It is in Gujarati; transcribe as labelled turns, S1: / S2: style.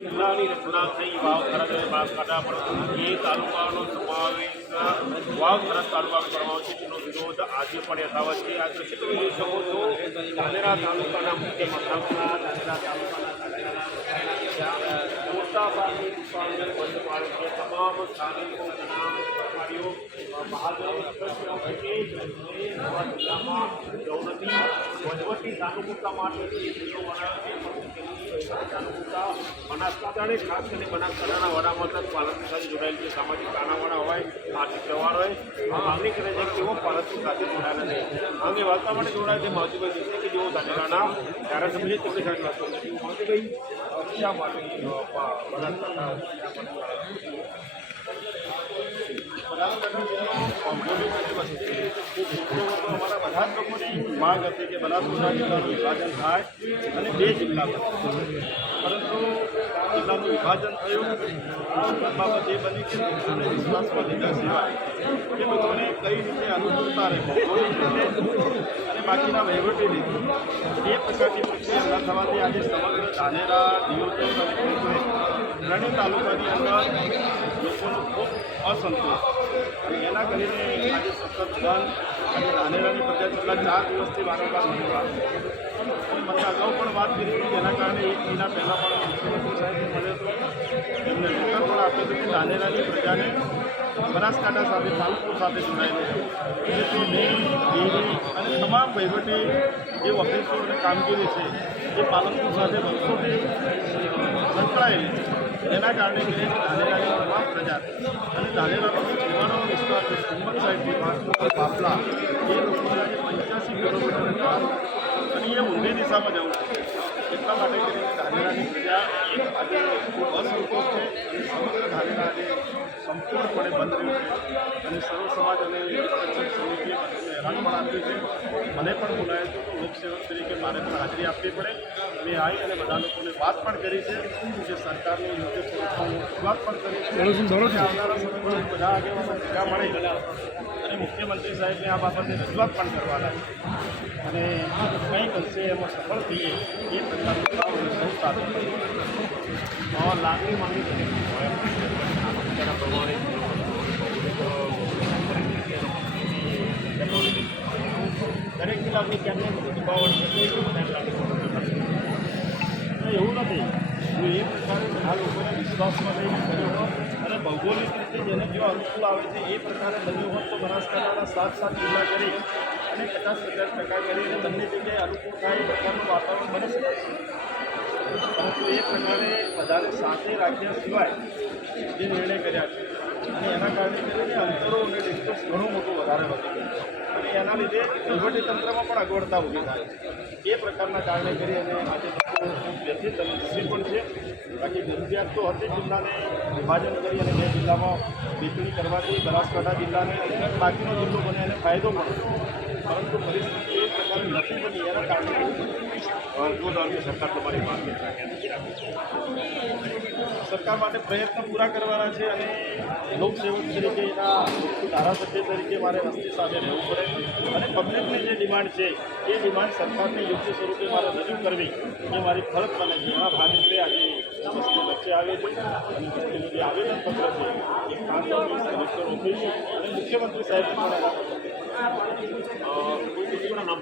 S1: જિલ્લાની રચના થઈ વાવ થરાદ અને બનાસકાંઠા પરંતુ એ તાલુકાનો સમાવેશ વાવ થરાદ તાલુકા કરવામાં આવશે તેનો વિરોધ આજે પણ યથાવત છે આ દ્રશ્ય તમે જોઈ શકો છો ધાનેરા તાલુકાના મુખ્ય મથકના ધાનેરા તાલુકાના મોટા ભાગની દુકાનો બંધ પાડે છે તમામ સ્થાનિકો તમામ વેપારીઓ મહાજનો સદસ્યો એ જ એ નવા જિલ્લામાં જૌનથી વહીવટી સાનુકૂળતા માટે જે બિલો બનાવે છે સાનુકૂળતા બનાસકાંઠાને ખાસ કરીને બનાસકાંઠાના વડામથક પાલનપુર સાથે જોડાયેલ છે સામાજિક તાણાવાણા હોય આર્થિક વ્યવહાર હોય આ માંગણી કરે છે કે તેઓ પાલનપુર સાથે જોડાયેલા રહે આ અંગે વાર્તા માટે જોડાય છે માવજીભાઈ દેસાઈ કે જેઓ ધાનેરાના ધારાસભ્ય છે તેમની સાથે વાત કરું છું માવજીભાઈ શા માટે અ, બનાસકાંઠા શા માટે અમારા બધા જ લોકોની માંગ હતી કે બનાસકાંઠા જિલ્લાનું વિભાજન થાય અને બે જિલ્લા બને પરંતુ જિલ્લાનું વિભાજન થયું આ બાબત એ બની કે લોકોને વિશ્વાસમાં લીધા સિવાય એ લોકોને કઈ રીતે અનુકૂળતા રહે ભૌગોલિક રીતે અને બાકીના વહીવટી રીતે એ પ્રકારની પ્રક્રિયા ન થવાથી આજે સમગ્ર ધાનેરા દિયોદર અને કોંકણે ત્રણેય તાલુકાની અંદર લોકોનો ખૂબ અસંતોષ અને એના કરીને આજે સતત બંધ આજે ધાનેરાની પ્રજા છેલ્લા ચાર દિવસથી વારંવાર મને વાત અને મને અગાઉ પણ વાત કરી હતી જેના કારણે એક મહિના પહેલાં પણ કે ધાનેરાની પ્રજાને બનાસકાંઠા સાથે પાલનપુર સાથે જોડાયેલું છે. મેં ડેરી અને તમામ વહીવટી જે ઓફિસો અને કામગીરી છે એ પાલનપુર સાથે વર્ષોથી સંકળાયેલી છે, એના કારણે કરીને ધાનેરાની તમામ પ્રજા અને ધાનેરાનો જે જીવાનો વિસ્તાર છે કિંમત સાહેબની વાસનો બાપલા, એ લોકોને આજે પંચ્યાસી કિલોમીટર અને એ ઊંધી દિશામાં જવું છે. એટલા માટે કરીને ધાનેરાની પ્રજા આજે ખૂબ અસંતોષ છે સમગ્ર ધાનેરા આજે સંપૂર્ણપણે બંધ રહ્યું છે. અને સર્વ સમાજ અને સમિતિએ હેરાન પણ આપ્યું છે. મને પણ બોલાયો હતો તો લોકસેવક તરીકે મારે પણ હાજરી આપવી પડે. મેં આવી અને બધા લોકોને વાત પણ કરી છે જે સરકારની યોગ્ય હું રજૂઆત પણ કરી છે. આવનારા સમયમાં બધા આગેવાનો ભેગા મળે અને મુખ્યમંત્રી સાહેબને આ બાબતે રજૂઆત પણ કરવાના છે. અને કંઈક અંશે એમાં સફળ થઈએ એ બધા સૌ સાથે લાગણી માંગણી કરી તેના પ્રમાણે દરેક જિલ્લાની ક્યાંક ને ક્યાંક દબાવટ છે. એવું નથી હું એ પ્રકારે આ લોકોને વિશ્વાસમાં લઈને કર્યો હોત અને ભૌગોલિક રીતે જેને જો અનુકૂળ આવે છે એ પ્રકારે બન્યું હોત તો બનાસકાંઠાના સાત સાત જિલ્લા કરી અને પચાસ પચાસ ટકા કરીને બંને જગ્યાએ અનુકૂળ થાય એ પ્રકારનું વાતાવરણ બની શકે પરંતુ એ પ્રકારે વધારે સાથે રાખ્યા સિવાય જે નિર્ણય કર્યા છે, અને એના કારણે અંતરો અને ડિસ્ટન્સ ઘણું મોટું વધારે વધે અને એના લીધે વહીવટીતંત્રમાં પણ અગવડતા ઊભી થાય છે. એ પ્રકારના કારણે કરી અને આજે ખૂબ વ્યથિત પણ છે. બાકી જરૂરિયાત તો હતી જિલ્લાને. વિભાજન કરી અને બે જિલ્લામાં વેચણી કરવાથી બનાસકાંઠા જિલ્લાને બાકીનો જિલ્લો બને એને ફાયદો પણ પરંતુ પરિસ્થિતિ એ પ્રકારની નથી બની, એના કારણે સરકાર તમારી માંગણી સરકાર માટે પ્રયત્ન પૂરા કરવાના છે અને લોકસેવક તરીકે એના ધારાસભ્ય તરીકે મારે વસ્તી સાથે રહેવું પડે. અને પબ્લિકની જે ડિમાન્ડ છે, એ ડિમાન્ડ સરકારને યોગ્ય સ્વરૂપે મારે રજૂ કરવી એ મારી ફરજ मैंने घूमा भारत से आगे किसी बच्चे आ गए थे। उनके मुझे आवेदन पत्र थे एक मुख्यमंत्री साहब से थोड़ा और किसी का नाम